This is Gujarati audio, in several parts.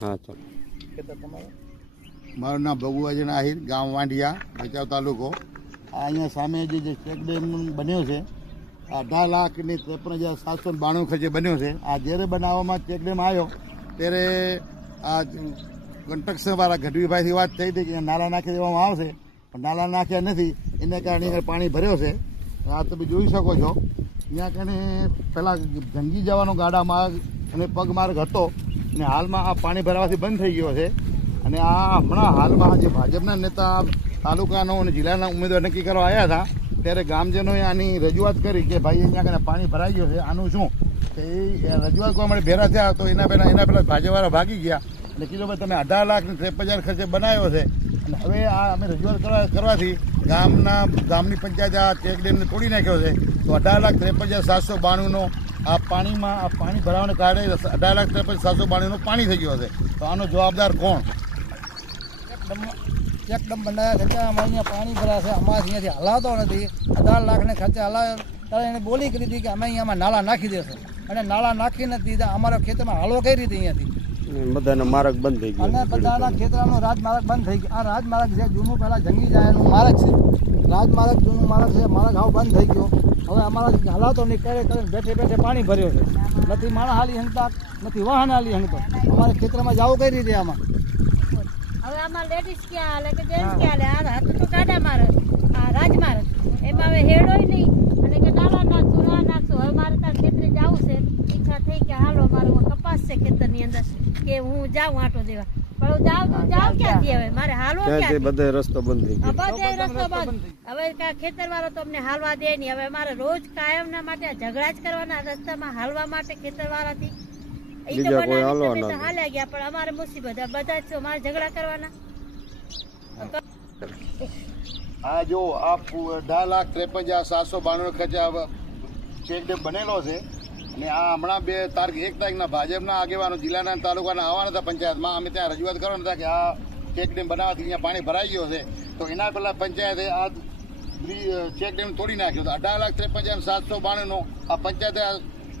हाँ चलो। મારું નામ ભગુવાજન આહિર, ગામ વાંઢિયા, ભચાઉ તાલુકો। આ અહીંયા સામે જે ચેક ડેમ બન્યો છે, આ 18,53,792 ખર્ચે બન્યો છે। આ જ્યારે બનાવવામાં ચેક ડેમ આવ્યો ત્યારે આ કન્સ્ટ્રક્શનવાળા ગઢવીભાઈથી વાત થઈ હતી કે નાલા નાખી દેવામાં આવશે, પણ નાલા નાખ્યા નથી, એને કારણે પાણી ભર્યો છે। આ તમે જોઈ શકો છો, અહીંયા કને પહેલાં જંગી જવાનો ગાડા માર્ગ અને પગ માર્ગ હતો, અને હાલમાં આ પાણી ભરાવાથી બંધ થઈ ગયો છે। અને આ હમણાં હાલમાં જે ભાજપના નેતા તાલુકાનો અને જિલ્લાના ઉમેદવાર નક્કી કરવા આવ્યા હતા, ત્યારે ગામજનોએ આની રજૂઆત કરી કે ભાઈ અહીંયા કને પાણી ભરાઈ ગયું છે, આનું શું? તો એ રજૂઆત કરવા માટે ભેરા થયા તો એના પહેલાં ભાજપવાળા ભાગી ગયા અને કીધું ભાઈ તમે 18,53,000 ખર્ચે બનાવ્યો છે, અને હવે આ અમે રજૂઆત કરવાથી ગામની પંચાયત આ ચેક ડેમને તોડી નાખ્યો છે, તો 18,53,792નો આ પાણી ભરાવાને કારણે 18,53,792નું પાણી થઈ ગયો છે। તો આનો જવાબદાર કોણ? ચેક ડેમ બનાવ્યા છતાં અમારે અહીંયા પાણી ભરાય છે, અમારે અહીંયાથી હલાવતો નથી। 18 લાખને ખર્ચે હલાવ્યો ત્યારે એને બોલી કરી હતી કે અમે અહીંયામાં નાલા નાખી દેશું, અને નાલા નાખી નથી દીધા। અમારા ખેતરમાં હાલવો કઈ રીતે અહીંયાથી? બધાનો માર્ગ બંધ થઈ ગયો, અને બધાના ખેતરનો રાજમાર્ગ બંધ થઈ ગયો। આ રાજમાર્ગ છે જૂનું, પહેલાં જંગી જાયનું માર્ગ છે, રાજમાર્ગ જૂનું માર્ગ છે, માર્ગ હાવ બંધ થઈ ગયો। હવે અમારા હલાવતો નહીં, કરે બેઠે બેઠે પાણી ભર્યો છે, નથી માણસ હાલી હંગતા, નથી વાહન હાલી હંગતો। અમારે ખેતરમાં જવું કઈ રીતે આમાં? હવે આમાં લેડીઝ ક્યાં હાલે કે જેન્ટ્સ ક્યાં હાલે? આ હતું તો ગાડા મારે, આ રાજમાર્ગ, એમાં હવે હેડોય નહીં, અને કે નાલા નાખશું ના નાખશું। હવે મારે તાર ખેતરે જવું છે, ઈચ્છા થઈ કે હાલો મારું કપાસ છે ખેતરની અંદર, કે હું જાઉં આંટો દેવા, પણ હું જાઉં ક્યાંથી? હવે મારે હાલવો ક્યાંથી? બધે રસ્તો બંધ થઈ ગયો, બધે રસ્તો બંધ। હવે ખેતર વાળો તો અમને હાલવા દે નહીં। હવે મારે રોજ કાયમના માટે ઝઘડા જ કરવાના રસ્તામાં હાલવા માટે ખેતર વાળાથી। બીજા કોઈ હાલવા ના દે। હાલ્યા ગયા, પણ અમારે મુસીબત બધા જ મારે ઝઘડા કરવાના। આ જો આ 18,53,792 ખર્ચે ચેક ડેમ બનેલો છે, અને આ હમણાં 1 તારીખના ભાજપના આગેવાનો જિલ્લાના તાલુકાના આવવાના હતા પંચાયતમાં, અમે ત્યાં રજૂઆત કરવાના હતા કે આ ચેક ડેમ બનાવવાથી અહીંયા પાણી ભરાઈ ગયો છે, તો એના પહેલાં પંચાયતે આ ચેક ડેમ તોડી નાખ્યો। તો 18,53,792નો આ પંચાયતે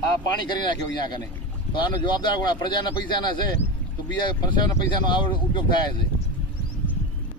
આ પાણી કરી નાખ્યો અહીંયા કને। તો આનો જવાબદાર પ્રજાના પૈસાના છે, તો બીજા પ્રજાના પૈસાનો આવો ઉપયોગ થાય છે।